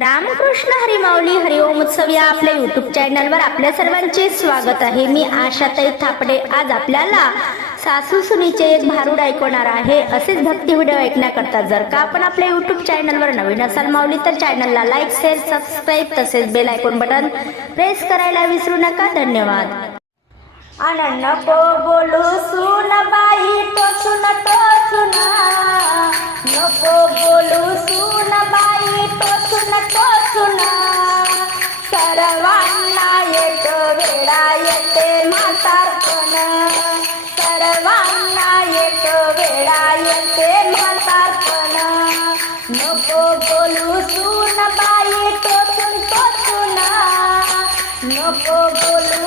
रामकृष्ण हरिमाऊली हरिओम उत्सव या आपल्या युट्यूब चॅनलवर आपल्या सर्वांचे स्वागत आहे. मी आशाताई थापडे. आज आपल्याला सासू सुनीचे एक भारूड ऐकवणार आहे. असेच भक्ती व्हिडिओ ऐकण्याकरता जर का आपण आपल्या युट्यूब चॅनलवर नवीन असाल माऊली तर चॅनलला लाईक शेअर सबस्क्राईब तसेच बेल ऐकून बटन प्रेस करायला विसरू नका. धन्यवाद. अनन्न नको बोलू सुन बाई टोचून टोचून नको बोलू सुन म्हातारपण सर्वांना येत वेळा येते म्हातारपण. नको बोलू सून बाई तो टोचून टोचून नको बोलू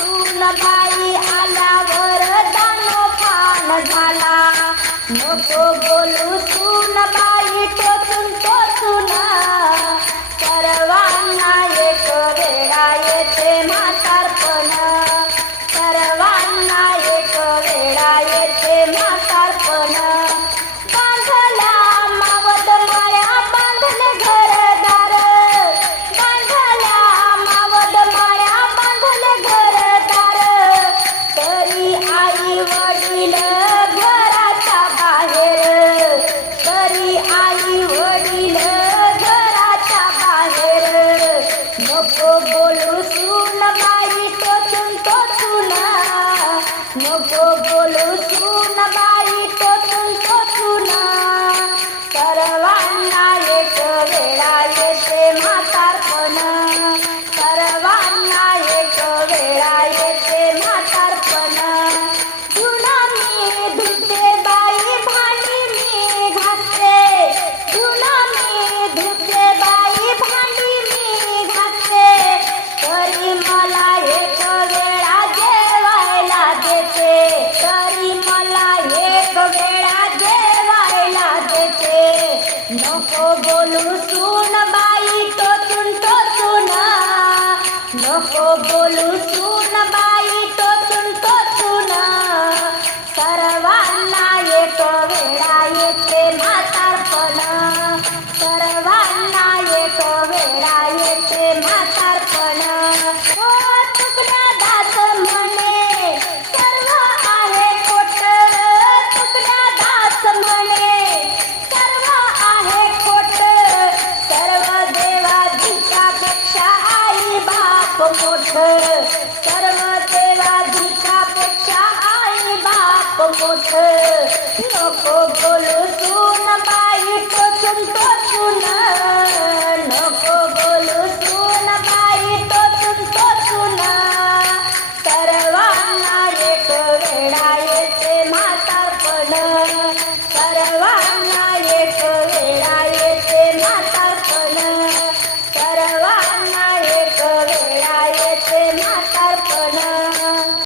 बाई आल्यावर दानो फान झाला. नको बोलू सुनबाई बाई तो नको बोलू सुन बाई नको मोठ सर्व देवाधिकापेक्षा आई बाप मोठ नको बोलू